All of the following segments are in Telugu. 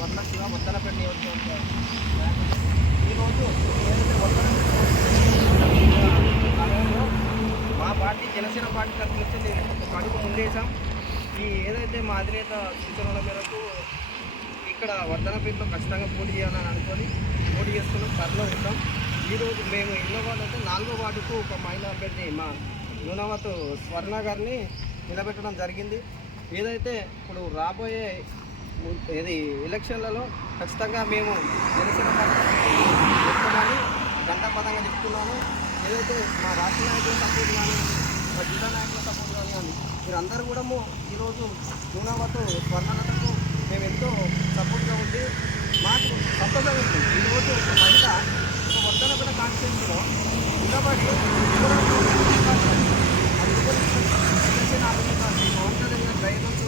వర్ణ శివ నియోజకవర్గం ఈరోజు ఏదైతే వద్దనపేట మా పార్టీ జనసేన పార్టీ తరఫు నుంచి కడుపు ఒక ముందేసాం ఈ ఏదైతే మా అధినేత సూచనల మేరకు ఇక్కడ వర్ధనపేటలో ఖచ్చితంగా పోటీ చేయాలని అనుకొని పోటీ చేసుకున్నాం త్వరలో ఉంటాం. ఈరోజు మేము ఎన్నో వార్డు నాలుగో వార్డుకు ఒక మహిళా అభ్యర్థి మా యూనవత్ స్వర్ణ గారిని నిలబెట్టడం జరిగింది. ఏదైతే ఇప్పుడు రాబోయే ఇది ఎలక్షన్లలో ఖచ్చితంగా మేము జనసేన పార్టీ చెప్తామని గంటాపదంగా చెప్తున్నాను. ఏదైతే మా రాష్ట్ర నాయకుల సపోర్ట్ కానీ మా జిల్లా నాయకుల సపోర్ట్ కానీ కానీ మీరందరూ కూడా ఈరోజు యూనవత్ స్వర్ణలతకు మేము ఎంతో సపోర్ట్గా ఉండి మాకు సంతోషంగా ఉంది. ఈరోజు మహిళ ఒక వర్ధనపేట కాన్స్టిట్యూన్సీలో నిలబడి జనసేన అధినేత శ్రీ పవన్ కళ్యాణ్ గారి ధైర్యంతో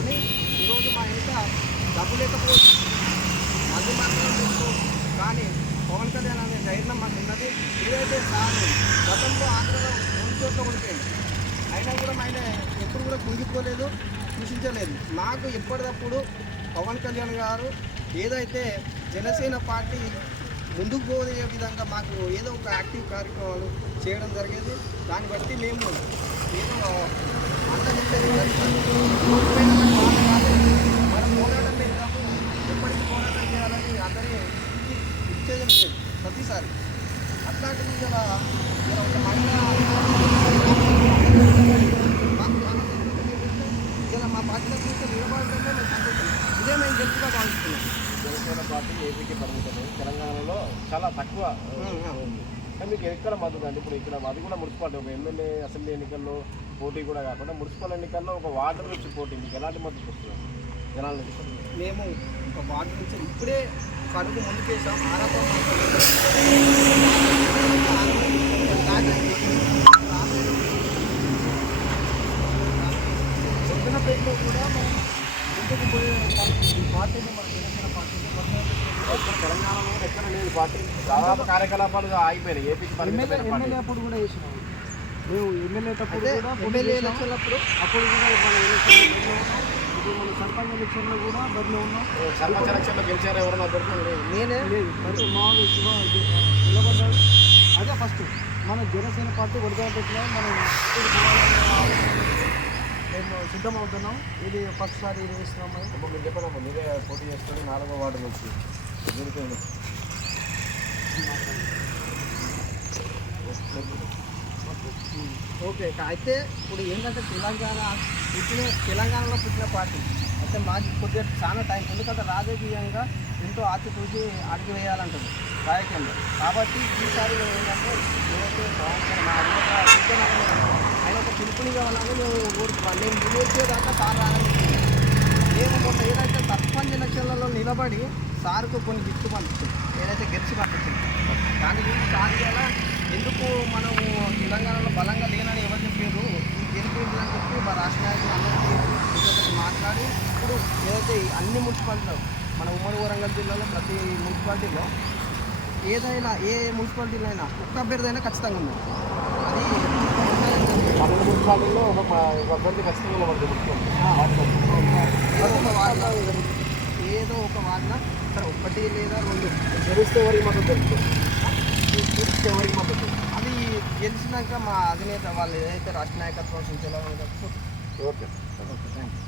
ఈరోజు మా ఇంట డబ్బు లేకపోవచ్చు. మందు మాత్రం తెలుసు. కానీ పవన్ కళ్యాణ్ అనే ధైర్యం మాకు ఉన్నది. ఏదైతే తాను గతంలో ఆంధ్రలో రెండు చోట్ల ఉండిపోయింది అయినా కూడా ఆయన ఎప్పుడు కూడా కుంగిపోలేదు సూచించలేదు. నాకు ఎప్పటికప్పుడు పవన్ కళ్యాణ్ గారు ఏదైతే జనసేన పార్టీ ముందుకు పోయే విధంగా మాకు ఏదో ఒక యాక్టివ్ కార్యక్రమాలు చేయడం జరిగేది. దాన్ని బట్టి మేము ఏదో అందజేసేది ఇలా మా పార్టీలో చూస్తే నిలబడటమే మేము సంతోషం ఇదే మేము గెలుపుగా భావిస్తున్నాం జనసేన పార్టీ ఏపీకి తెలంగాణలో చాలా తక్కువ ఉంది. కానీ మీకు ఎక్కడ మద్దతు అంటే ఇప్పుడు ఇక్కడ అది కూడా మున్సిపాలిటీ ఒక ఎమ్మెల్యే అసెంబ్లీ ఎన్నికల్లో పోటీ కూడా కాకుండా మున్సిపల్ ఎన్నికల్లో ఒక వార్డు నుంచి పోటీ. మీకు ఎలాంటి మద్దతు వస్తుంది? జనాల నుంచి మేము ఒక వార్డు నుంచి ఇప్పుడే కడుపు ముందుకేసాం ఆరాపం కూడా మనం ముందుకు పోయే ఈ పార్టీని మన తెలంగాణలో కూడా ఎక్కడ లేదు పార్టీ దాదాపు కార్యకలాపాలు ఆగిపోయినాయి ఏపీకి ఎమ్మెల్యే అప్పుడు కూడా వేసినాం మేము ఎమ్మెల్యే అప్పుడు అదే కూడా ఎమ్మెల్యే. ఎలక్షన్ అప్పుడు అప్పుడు కూడా మన ఎలక్షన్లో ఇప్పుడు మన సర్పంచ్ ఎలక్షన్లో కూడా బరిలో ఉన్నాం సర్పంచ్ ఎలక్షన్లో గెలిచారు ఎవరన్నా నేనే మరి ఆ, నిలబడ్డాడు. అదే ఫస్ట్ మన జనసేన పార్టీ మనం ఇప్పుడు పోవాలనే ఆలోచనతో మేము సిద్ధమవుతున్నాం ఇది ఫస్ట్ సారి ఇది వేస్తున్నాం మనం మీరు చెప్పండి మీరే పోటీ చేసుకొని నాలుగో వార్డు నుంచి. దీనికి ఓకే అయితే ఇప్పుడు ఏంటంటే తెలంగాణ పుట్టిన తెలంగాణలో పుట్టిన పార్టీ. అయితే మాకు కొద్దిగా చాలా టైం ఎందుకంటే రాజకీయంగా ఎంతో ఆచితూచి అడిగి వేయాలంటుంది రాజకీయంలో. కాబట్టి ఈసారి మేము ఏంటంటే ఏదైతే మా ఆయన ఒక పిలుపునిగా ఉన్నాను మేము ఊరుకున్నాం నేను విమోచేదాకా సార్ నేను మేము మొన్న ఏదైతే సర్పంచ్ ఎలక్షన్లలో నిలబడి సార్కు కొన్ని గిఫ్ట్ పంపించింది ఏదైతే గెలిచి పంపించింది దాని గురించి సార్ ఎలా ఎందుకు మనము తెలంగాణలో బలంగా లేనని ఎవరు చెప్పారు ఈ గెలుపు అని చెప్పి మా రాష్ట్ర నాయకులు అందరికీ ఒకటి మాట్లాడి ఇప్పుడు ఈ అన్ని మున్సిపాలిటీలో మన ఉమ్మడి వరంగల్ జిల్లాలో ప్రతి మున్సిపాలిటీలో ఏదైనా ఏ మున్సిపాలిటీలో అయినా ఒక్క అభ్యర్థి అయినా ఖచ్చితంగా ఉంది. అది పన్నెండు మున్సిపాలిటీలో ఒక అభ్యర్థి ఖచ్చితంగా పడుతుంది ఏదో ఒక వార్డులో ఏదో ఒక వార్డున సరే ఒకటి లేదా రెండు గెలిస్తే ఎవరికి మద్దతు దొరుకుతుంది గెలిస్తే ఎవరికి మద్దతు అది గెలిచినాక మా అధినేత వాళ్ళు ఏదైతే రాష్ట్ర నాయకత్వం సూచనలు ఓకే. Okay thank you